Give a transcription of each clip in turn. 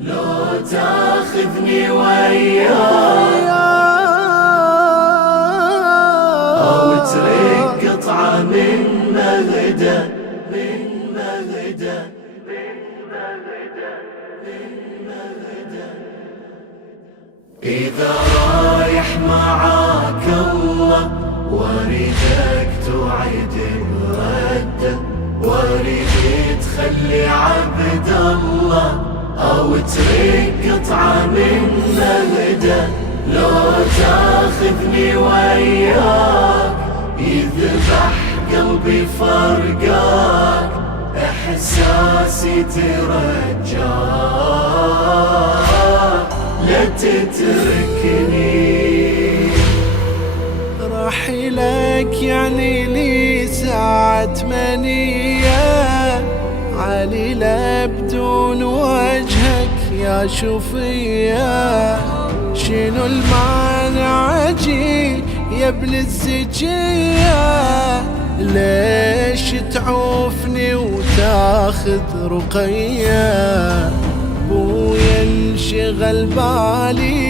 لو تاخذني وياك أو ترك قطعة من مغدى إذا رايح معاك الله واريدك تعيد الردة، واريد تخلي عبد الله أو ترك قطعة من مغدى. لو تاخذني وياك يذبح قلبي فرقاك، إحساسي ترجاك لا تتركني. رحيلك يعني لي ساعة منية عليلة بدون وجهك يا شوفية. شنو المانع اجي يا ابن الزكية؟ ليش تعوفني وتاخذ رقية؟ بويا انشغل بالي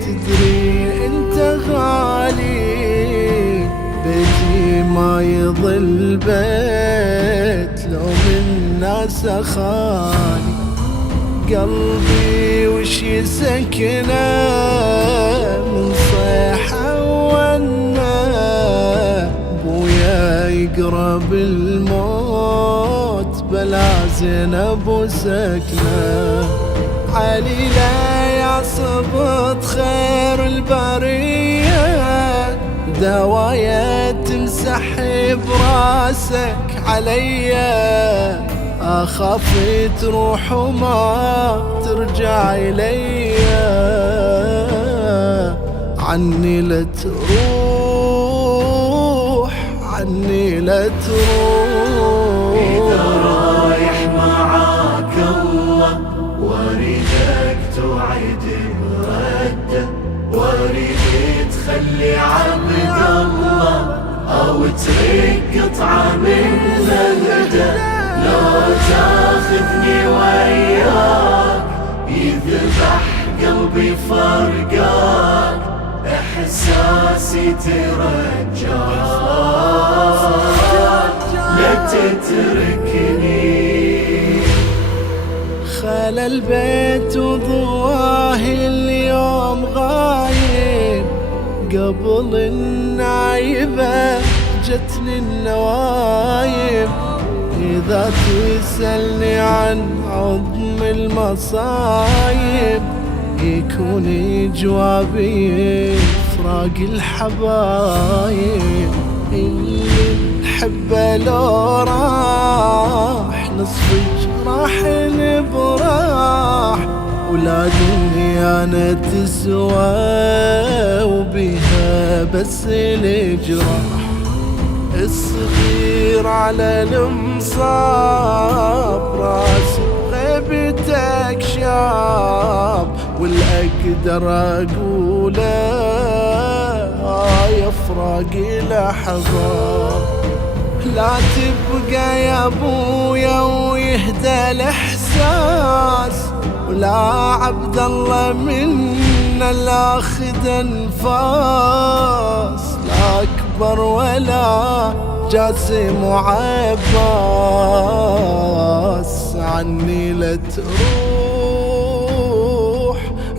تدري انت غالي، بيتي ما يظل بيت لو من ناس خالي. قلبي وش يسكنه من صيحة ونا، بويا يقرب الموت بلا زينب وسكنه. عليلة يا صبت خير البرية، دوايا تمسح براسك عليا، أخاف تروح وما ترجع إلي. عني لا تروح، عني لا تروح. إذا رايح معاك الله واريدك تعيد الردة، واريد تخلي عبد الله أو ترك قطعة من مغدى. لو تاخذني وياك يذبح قلبي فرقاك، إحساسي ترجاك لا تتركني. خلى البيت وضواه اليوم غايب، قبل النايبة جتني النوايب. إذا تسألني عن عظم المصايب يكون جوابي فراق الحبايب. اللي نحبه لو راح نصف راح نبراح، ولا دنيا أنا تسوى وبيها بس الجراح. الصغير على المصاب راسي غيبتك شاب، والأقدر أقوله يا فراقي لحظات. لا تبقى يا ابويا ويهدى الاحساس، ولا عبد الله منا الاخذ انفاس. لا اكبر ولا جاسم وعباس، عني لا تروح،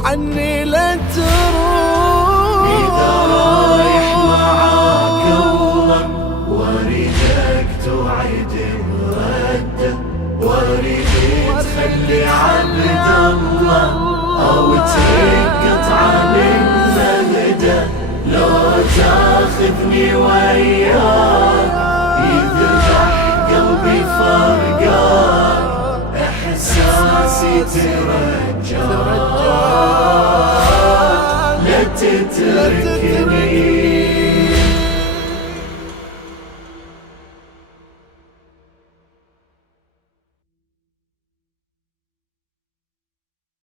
عني لا تروح. إذا رايح معاك الله واريدك تعيد الردة، واريد تخلي عبد الله أو ترك قطعة من مغدى. لو تاخذني وياك يذبح قلبي فرقاك، إحساسي ترجاك لا تتركني.